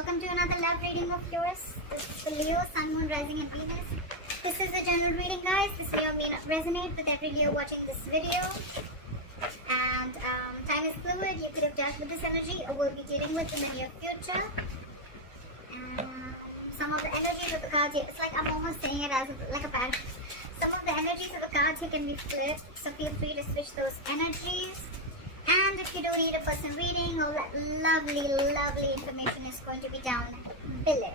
Welcome to another love reading of yours. This is for Leo, Sun, Moon, Rising and Venus. This is a general reading, guys. This may or may not resonate with every Leo watching this video. And time is fluid. You could have dealt with this energy or will be dealing with in the near future. Some of the energies of the cards here, it's like I'm almost saying it as like a pattern. Some of the energies of the cards here can be flipped, so feel free to switch those energies. And if you do need a person reading, all that lovely information is going to be down below.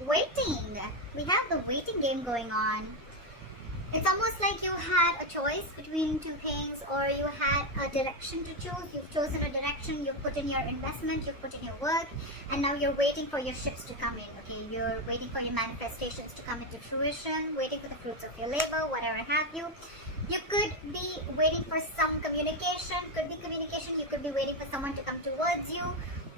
Waiting. We have the waiting game going on. It's almost like you had a choice between two things, or you had a direction to choose. You've chosen a direction, you've put in your investment, you've put in your work, and now you're waiting for your ships to come in, okay? You're waiting for your manifestations to come into fruition, waiting for the fruits of your labor, whatever have you. You could be waiting for some communication, you could be waiting for someone to come towards you,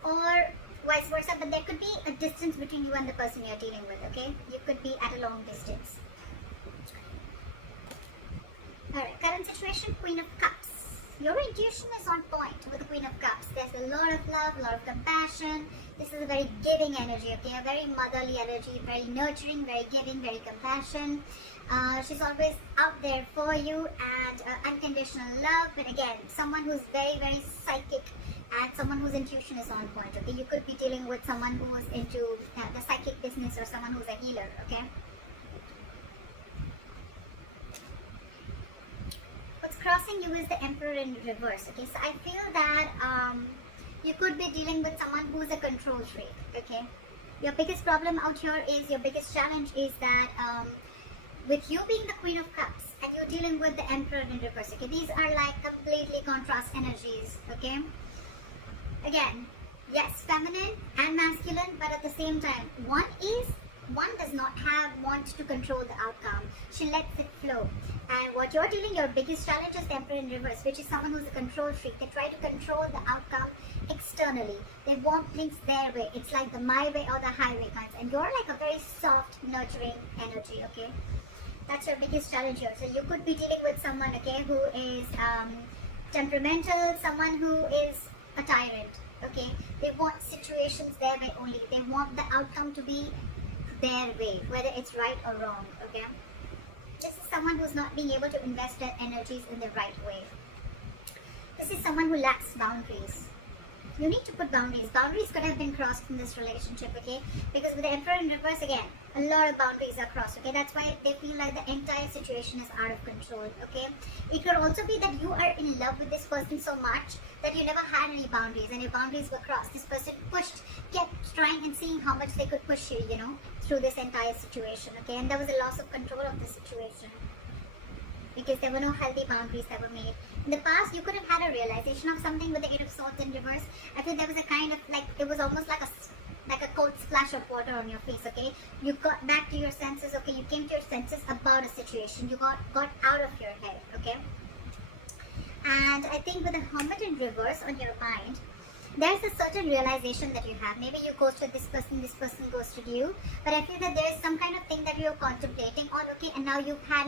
or vice versa, but there could be a distance between you and the person you're dealing with, okay? You could be at a long distance. Alright, current situation, Queen of Cups. Your intuition is on point with the Queen of Cups. There's a lot of love, a lot of compassion. This is a very giving energy, okay? A very motherly energy, very nurturing, very giving, very compassion. She's always out there for you, and unconditional love. But again, someone who's very psychic and someone whose intuition is on point, okay? You could be dealing with someone who's into the psychic business or someone who's a healer, okay? What's crossing you is the Emperor in reverse, okay? So I feel that you could be dealing with someone who's a control freak, okay? Your biggest problem out here is, your biggest challenge is that with you being the Queen of Cups and you're dealing with the Emperor in reverse, okay? These are like completely contrast energies, okay? Again, yes, feminine and masculine, but at the same time, one does not want to control the outcome. She lets it flow. And what you're dealing, your biggest challenge is the Emperor in reverse, which is someone who's a control freak. They try to control the outcome externally. They want things their way. It's like the my way or the highway kinds. And you're like a very soft, nurturing energy, okay? That's your biggest challenge here. So you could be dealing with someone, okay, who is temperamental, someone who is a tyrant, okay? They want situations their way only. They want the outcome to be their way, whether it's right or wrong, okay? This is someone who's not being able to invest their energies in the right way. This is someone who lacks boundaries. You need to put boundaries. Boundaries could have been crossed in this relationship, okay? Because with the Emperor in reverse, again, a lot of boundaries are crossed, okay? That's why they feel like the entire situation is out of control, okay? It could also be that you are in love with this person so much that you never had any boundaries, and your boundaries were crossed. This person kept trying and seeing how much they could push you, through this entire situation, okay? And there was a loss of control of the situation because there were no healthy boundaries that were made. In the past, you could have had a realization of something with the Eight of Swords in reverse. I feel there was a kind of it was almost like a cold splash of water on your face, okay? You got back to your senses, okay? You came to your senses about a situation. You got out of your head, okay? And I think with the Hermit in reverse on your mind, there's a certain realization that you have. Maybe you ghosted this person ghosted you. But I feel that there is some kind of thing that you're contemplating on, okay? And now you've had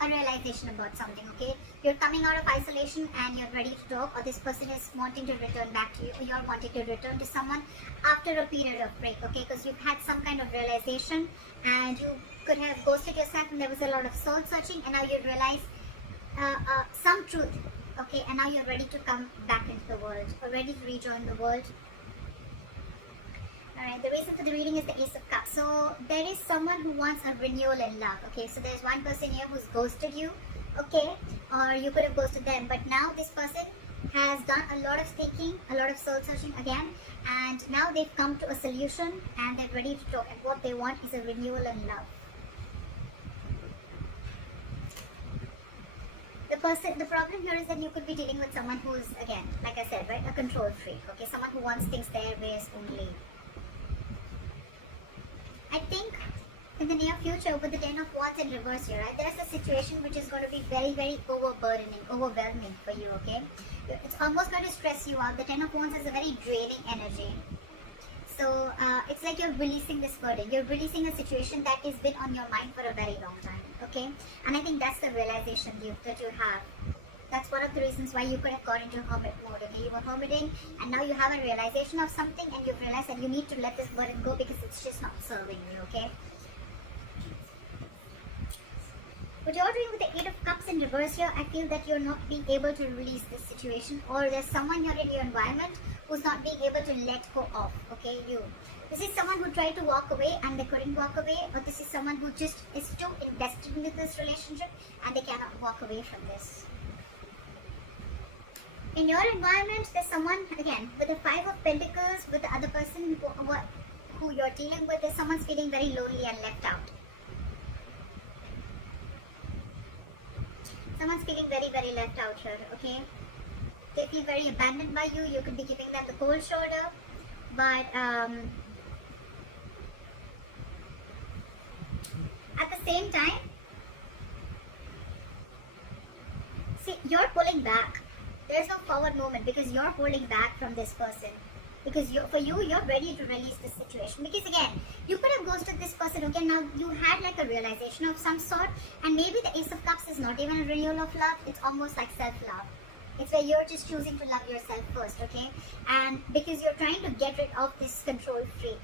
a realization about something, okay? You're coming out of isolation and you're ready to talk, or this person is wanting to return back to you, or you're wanting to return to someone after a period of break, okay? Because you've had some kind of realization and you could have ghosted yourself and there was a lot of soul searching, and now you realize some truth, okay? And now you're ready to come back into the world, or ready to rejoin the world. Alright, the reason for the reading is the Ace of Cups. So there is someone who wants a renewal in love, okay? So there's one person here who's ghosted you, okay? Or you could have ghosted them, but now this person has done a lot of thinking, a lot of soul searching again, and now they've come to a solution and they're ready to talk, and what they want is a renewal in love. The problem here is that you could be dealing with someone who's, again, like I said, right, a control freak, okay? Someone who wants things their ways only. I think in the near future, with the Ten of Wands in reverse here, right, there's a situation which is going to be very overwhelming for you, okay? It's almost going to stress you out. The Ten of Wands is a very draining energy. So it's like you're releasing this burden. You're releasing a situation that has been on your mind for a very long time, okay? And I think that's the realization that you have. That's one of the reasons why you could have got into hermit mode. Okay, you were hermiting, and now you have a realization of something, and you've realized that you need to let this burden go because it's just not serving you. Okay. What you're doing with the Eight of Cups in reverse here, I feel that you're not being able to release this situation, or there's someone here in your environment who's not being able to let go of. Okay, you. This is someone who tried to walk away and they couldn't walk away, or this is someone who just is too invested into this relationship and they cannot walk away from this. In your environment, there's someone, again, with the Five of Pentacles, with the other person who you're dealing with, there's someone's feeling very lonely and left out. Someone's feeling very, very left out here, okay? They feel very abandoned by you. You could be giving them the cold shoulder, but at the same time, see, you're pulling back. There's no forward movement because you're holding back from this person. Because for you, you're ready to release this situation. Because again, you could have ghosted this person, okay? Now you had like a realization of some sort, and maybe the Ace of Cups is not even a renewal of love. It's almost like self-love. It's where you're just choosing to love yourself first, okay? And because you're trying to get rid of this control freak.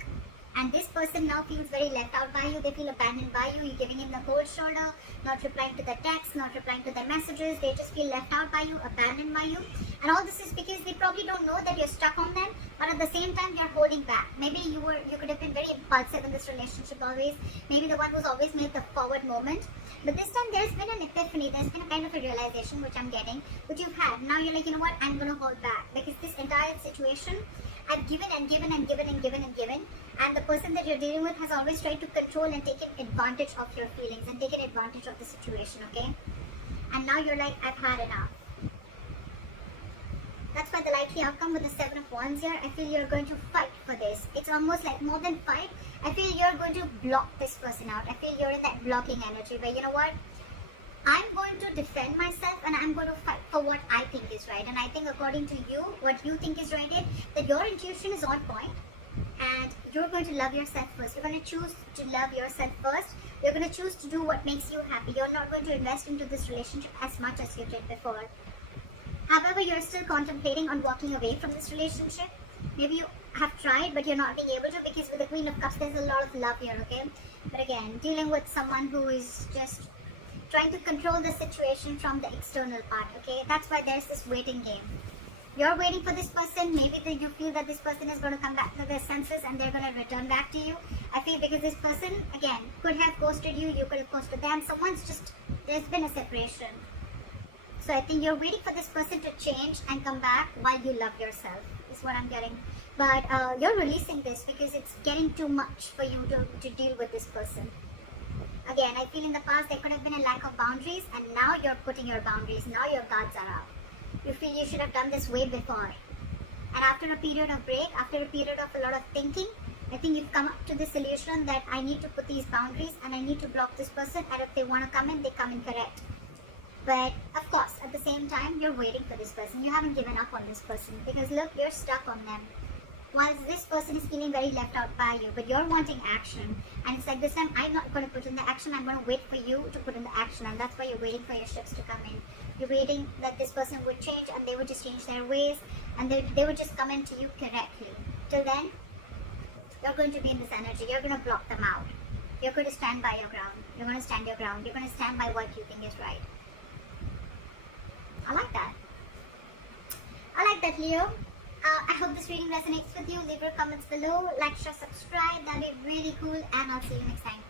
And this person now feels very left out by you. They feel abandoned by you. You're giving them the cold shoulder, not replying to their texts, not replying to their messages. They just feel left out by you, abandoned by you. And all this is because they probably don't know that you're stuck on them, but at the same time you're holding back. Maybe you could have been very impulsive in this relationship always. Maybe the one who's always made the forward moment. But this time there's been an epiphany. There's been a kind of a realization which I'm getting, which you've had. Now you're like, you know what? I'm going to hold back because this entire situation, I've given and given and given and given and given, and the person that you're dealing with has always tried to control and take advantage of your feelings and taken advantage of the situation, okay? And now you're like, I've had enough. That's why the likely outcome with the Seven of Wands here, I feel you're going to fight for this. It's almost like more than fight. I feel you're going to block this person out. I feel you're in that blocking energy where, you know what? I'm going to defend myself and I'm going to fight for what I think is right. And I think according to you, what you think is right is that your intuition is on point and you're going to love yourself first. You're going to choose to love yourself first. You're going to choose to do what makes you happy. You're not going to invest into this relationship as much as you did before. However, you're still contemplating on walking away from this relationship. Maybe you have tried, but you're not being able to because with the Queen of Cups, there's a lot of love here, okay? But again, dealing with someone who is just trying to control the situation from the external part, okay? That's why there's this waiting game. You're waiting for this person. Maybe you feel that this person is going to come back to their senses and they're going to return back to you. I feel because this person, again, could have ghosted you. You could have ghosted them. There's been a separation. So I think you're waiting for this person to change and come back while you love yourself, is what I'm getting. But you're releasing this because it's getting too much for you to deal with this person. Again, I feel in the past there could have been a lack of boundaries, and now you're putting your boundaries. Now your guards are up. You feel you should have done this way before. And after a period of break, after a period of a lot of thinking, I think you've come up to the solution that I need to put these boundaries and I need to block this person, and if they want to come in, they come in correct. But of course, at the same time, you're waiting for this person. You haven't given up on this person because look, you're stuck on them. Whilst this person is feeling very left out by you, but you're wanting action. And it's like this time, I'm not going to put in the action. I'm going to wait for you to put in the action. And that's why you're waiting for your ships to come in. You're waiting that this person would change and they would just change their ways. And they would just come into you correctly. Till then, you're going to be in this energy. You're going to block them out. You're going to stand by your ground. You're going to stand your ground. You're going to stand by what you think is right. I like that. I like that, Leo. I hope this reading resonates with you. Leave your comments below. Like, share, subscribe. That'd be really cool. And I'll see you next time.